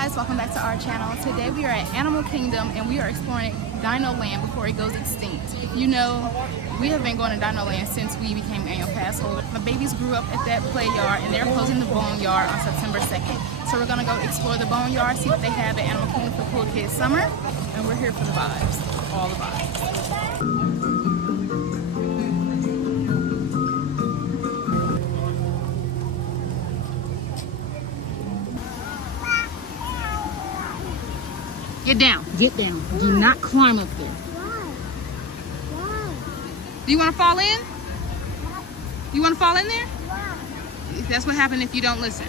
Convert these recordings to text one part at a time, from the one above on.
guys, welcome back to our channel. Today we are at Animal Kingdom and we are exploring Dino Land before it goes extinct. If you know, we have been going to Dino Land since we became annual pass holders. My babies grew up at that play yard and they're closing the Boneyard on September 2nd. So we're gonna go explore the Boneyard, see what they have at Animal Kingdom for Cool Kids Summer. And we're here for the vibes, all the vibes. Get down. Get down. Do not climb up there. Why? Do you want to fall in? You want to fall in there? That's what happens if you don't listen.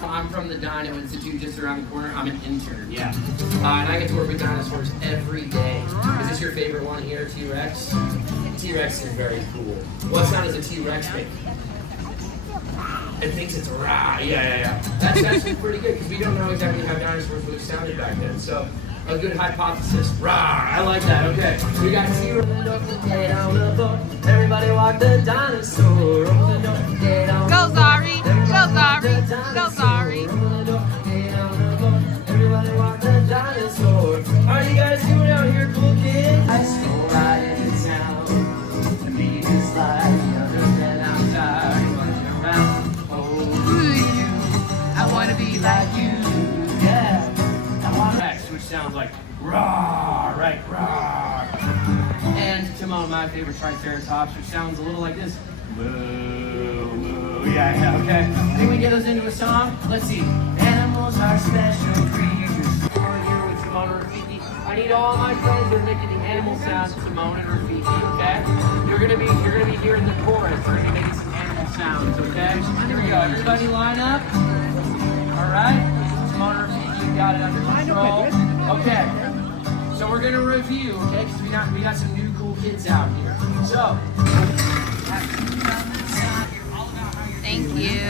I'm from the Dino Institute just around the corner. I'm an intern, yeah. And I get to work with dinosaurs every day. Is this your favorite one here, T-Rex? T-Rex is very cool. What sound does a T-Rex make? It thinks it's a rah. Yeah. That's actually pretty good because we don't know exactly how dinosaurs would have sounded back then. So a good hypothesis. Rah. I like that. Okay. We got T-Rex. Everybody walk the dinosaur. Go Zari. Go Zari. Go Zari. Everybody walk the dinosaur. How are you guys doing out here, cool kids? I stroll right into town to meet this life. And I'm tired of running around. I want to be like you. Yeah. Rex, which sounds like raw, right? Raw. And Timon, my favorite Triceratops, which sounds a little like this. Moo, moo. Yeah, okay. Can we get those into a song? Let's see. Animals are special creatures. We're here with Timon and Rafiki. I need all my friends that are making the animal sounds, Timon and Rafiki, okay? You're gonna be hearing the chorus. We're gonna be making some animal sounds, okay? Here we go. Everybody line up. All right, Timon and Rafiki, you got it under control. Okay, so we're gonna review, okay? Because we got some new cool kids out here. So, Thank you.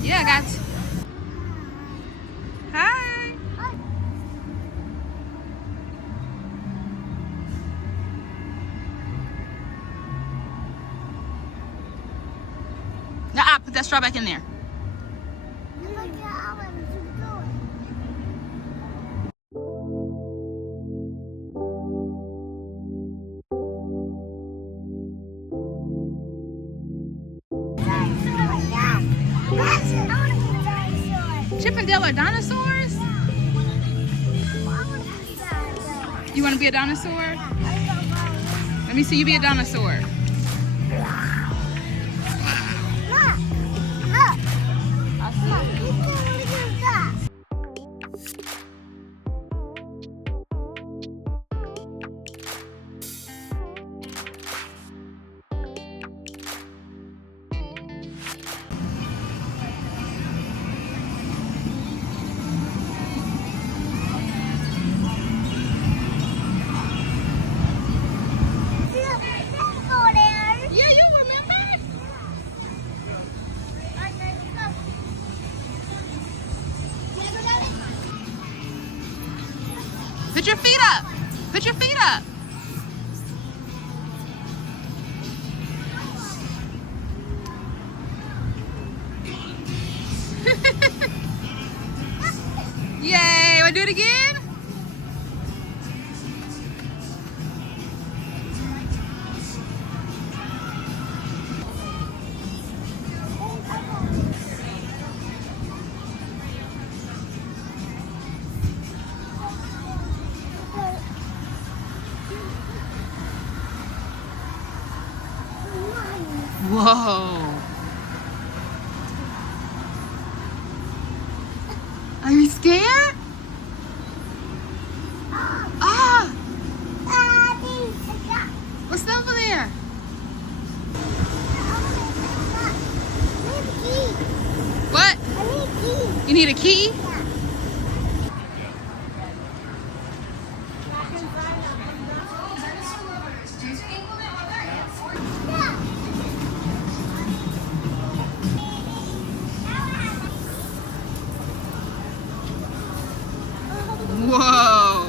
Yeah, I got you. Hi. Nah, put that straw back in there. Chip and Dale are dinosaurs? You want to be a dinosaur? Let me see you be a dinosaur. Put your feet up. Put your feet up. Yay, wanna do it again? Whoa. Are you scared? Ah! What's over there? What? You need a key? Whoa.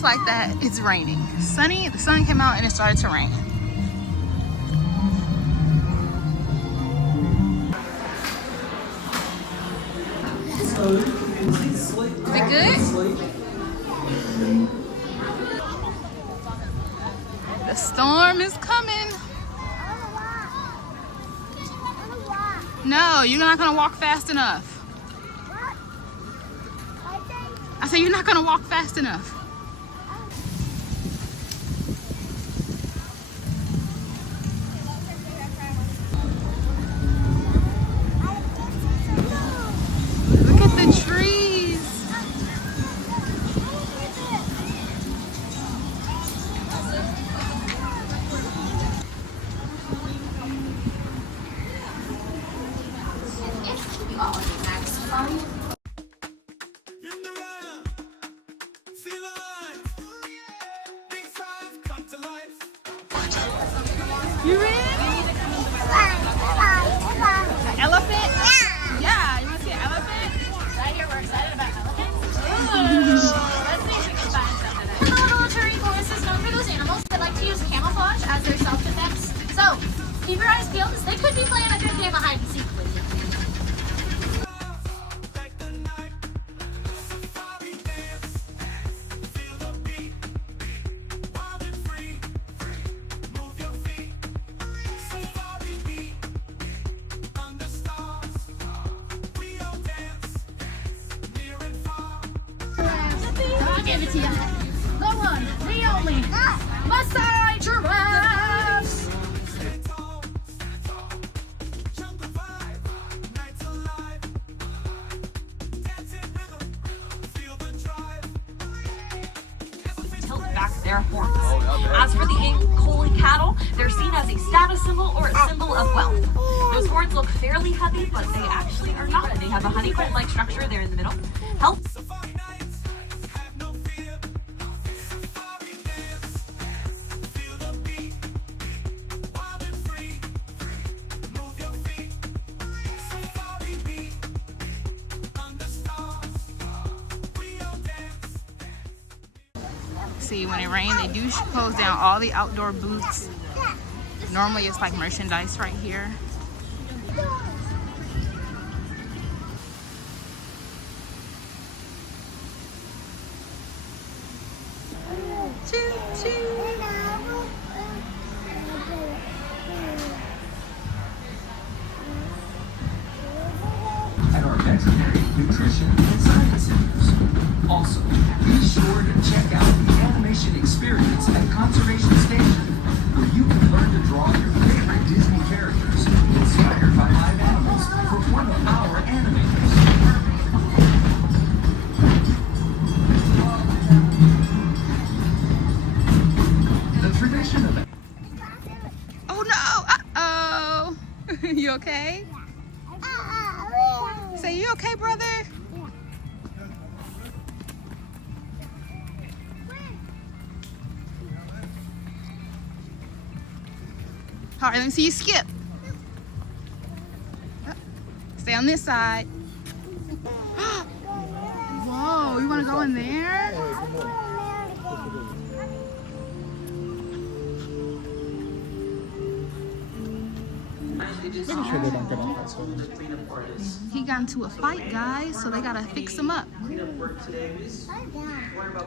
just like that, it's raining. Sunny, the sun came out and it started to rain. Is it good? The storm is coming. No, you're not gonna walk fast enough. I said you're not gonna walk fast enough. Look at the trees. You ready? The elephant? Yeah, you want to see an elephant? Right here, we're excited about elephants. Let's see if we can find some of that. The little military forest is known for those animals that like to use camouflage as their self-defense. So, keep your eyes peeled because they could be playing a good game of hide and seek with you. I'll give it to you. The one, the only, Maasai giraffes. Tilt back their horns. As for the Ankole cattle, they're seen as a status symbol or a symbol of wealth. Those horns look fairly heavy, but they actually are not. They have a honeycomb-like structure there in the middle. Help. See, when it rains, they do close down all the outdoor booths. Normally it's like merchandise right here. Choo choo. At our veterinary, nutrition, and science centers. Also, be sure to check out the Animation Experience at Conservation Station, where you can learn to draw your favorite Disney characters inspired by live animals from one of our animators. The tradition of Oh no! Uh-oh! You okay? Say, you okay, brother? All right, let me see you skip. Stay on this side. Whoa, you want to go in there? He got into a fight, guys, so they gotta fix him up.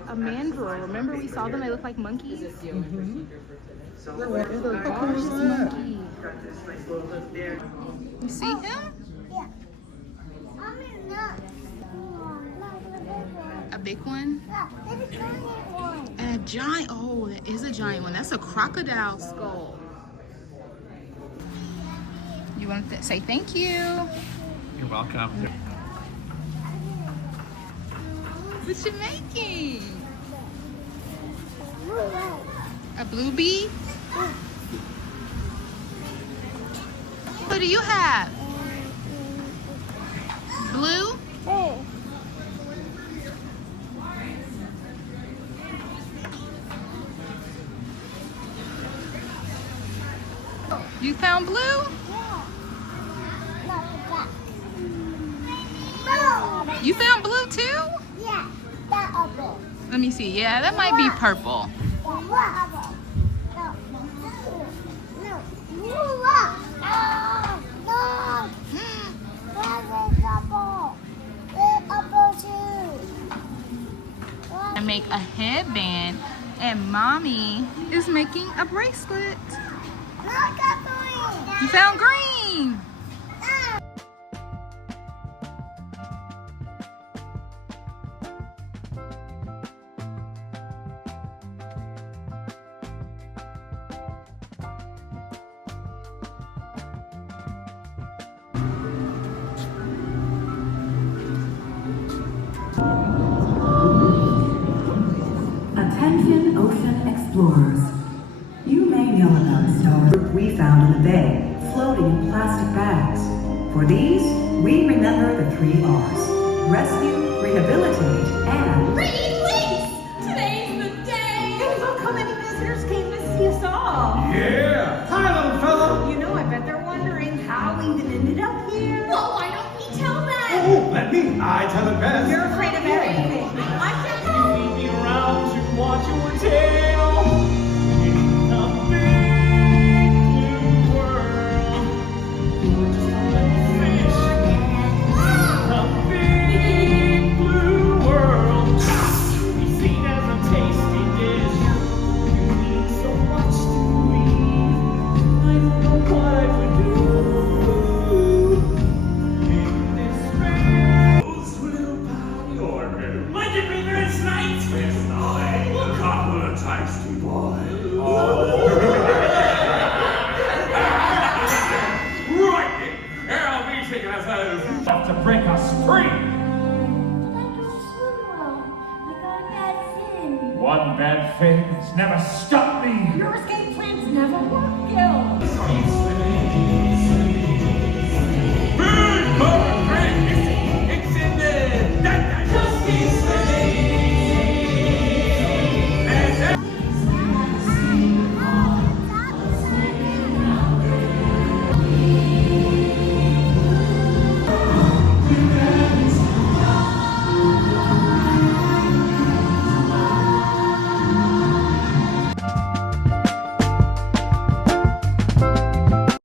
A mandrill. Remember we saw them? They look like monkeys. Monkey. You see him? A big one? And a giant. Oh, that is a giant one. That's a crocodile skull. You want to say thank you? You're welcome. What you making? A blue bee? What do you have? Blue? You found blue? You found blue too? Yeah, that apple. Let me see. Yeah, that might be purple. I make a headband, and mommy is making a bracelet. You found green. Attention ocean explorers. You may know about the stars we found in the bay, floating in plastic bags. For these, we remember the 3 R's. Rescue, rehabilitate, and... Please! Today's the day! Hey, look how many visitors came to see us all. Yeah! Hi, little fella! You know, I bet they're wondering how we even ended up here. Well, why don't we tell them? Oh, let me. I tell it best. You're afraid of everything. I can't go. Lead me around to watch your tail. In the big blue world. You're just a little fish. In the big blue world. To be seen as a tasty dish. You mean so much to me. I don't know what I would do. In this Those little party order. Might it be this night? Yes, I. A couple of tasty boys. Right! Here I'll be taking us home. Have to break us free. One bad thing has never stopped me. Your escape plans never work, Gil.